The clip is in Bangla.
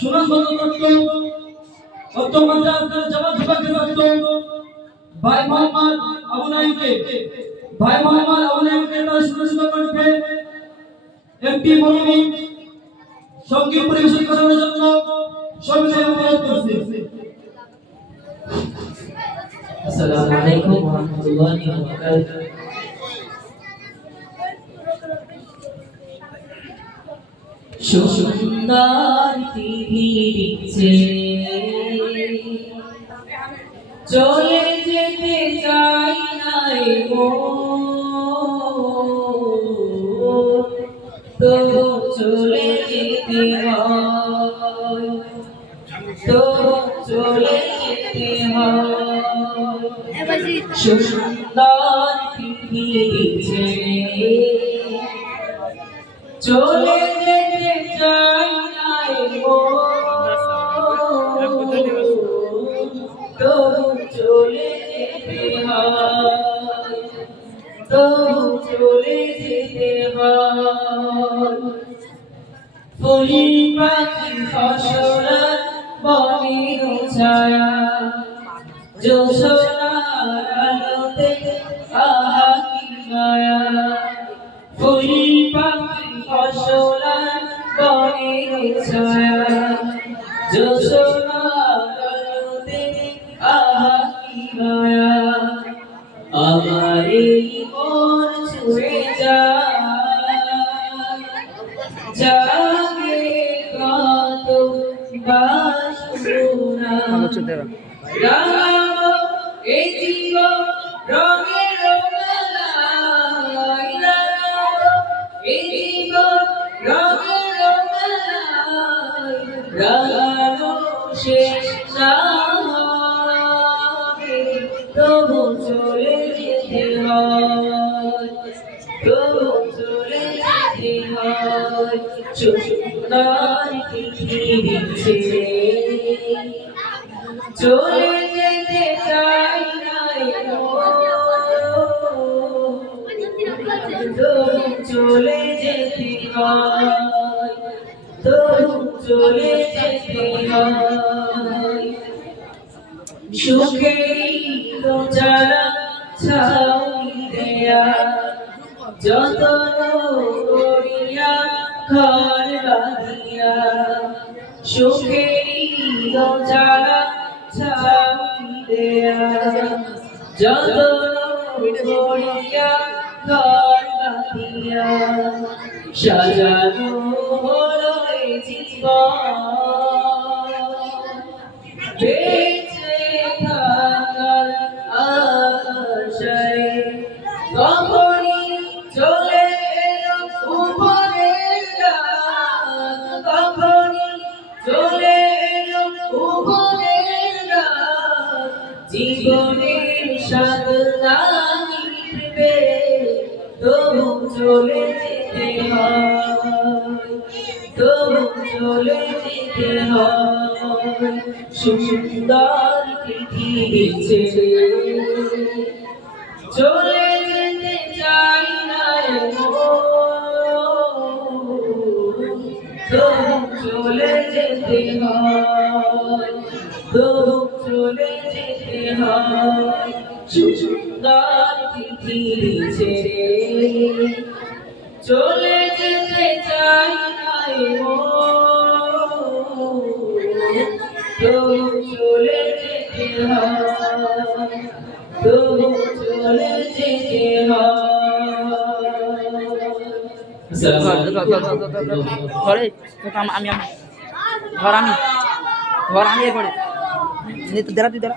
সুনামগঞ্জ করত অত্য মাদ্রাসার জামাত বিভাগের রক্ত ভাই মোহাম্মদ আবু নাইমকে তারা সুরক্ষিত করতে একটি মৌলবী সঙ্গীত পরিবেশন করার জন্য সবাইকে অনুরোধ করছি। আসসালামু আলাইকুম ওয়া রাহমাতুল্লাহি ওয়া বারাকাতুহু। সুন্দর পৃথিবীতে চলে যেতে চাই নাই তো চলে যেতে হয়, তো চলে যেতে হয়। সুন্দর পৃথিবীতে চলে যেতে চাই নাই তো চলে যেতে হয়, তো চলে যেতে হয়। ফুল পাখি ফসল বনের ছায়া জোছনার আলোতে আহা কি মায়া। ফুল পাখি ফসল বনের ছায়া জোছনার আলোতে আহা কি মায়া। আমার এই মন ছুঁয়ে জাগে কত বাসনা রাঙাবো এই জীবন রঙের মেলায়, রাঙাবো এই জীবন রঙের মেলায়। রাঙানো শেষ না হবে তবু চলে যেতে হয়, তবু চলে যেতে হয়। সুন্দর পৃথিবীতে চলে যেতে চাই নাই তবু চলে যেতে হয়, তবু চলে যেতে হয়। সুখেই তো যারা ছাউনি দেয়া যতন করিয়া ঘর বাঁধিয়া। সুখেই তো যারা ছাউনি দেয়া যতন করিয়া ঘর বাঁধিয়া। সাজানো হলো এই জীবন বেঁচে থাকার আশায়। কখনই চলে এলো উপরের রাত, কখনই চলে এলো উপরের রাত। জীবনের স্বাদ না মিটবে তবু চলে যেতে হয়, তবু চলে যেতে হয়। সুন্দর পৃথিবীতে চলে যেতে চাই নাই তবু চলে যেতে হয়, তবু চলে যেতে হয়। সুন্দর পৃথিবীতে চলে যেতে চাই নাই তবু চলে যেতে হয়, তবু চলে যেতে হয়। আমি ঘর আমি এরপরে দেরা তুই দেরা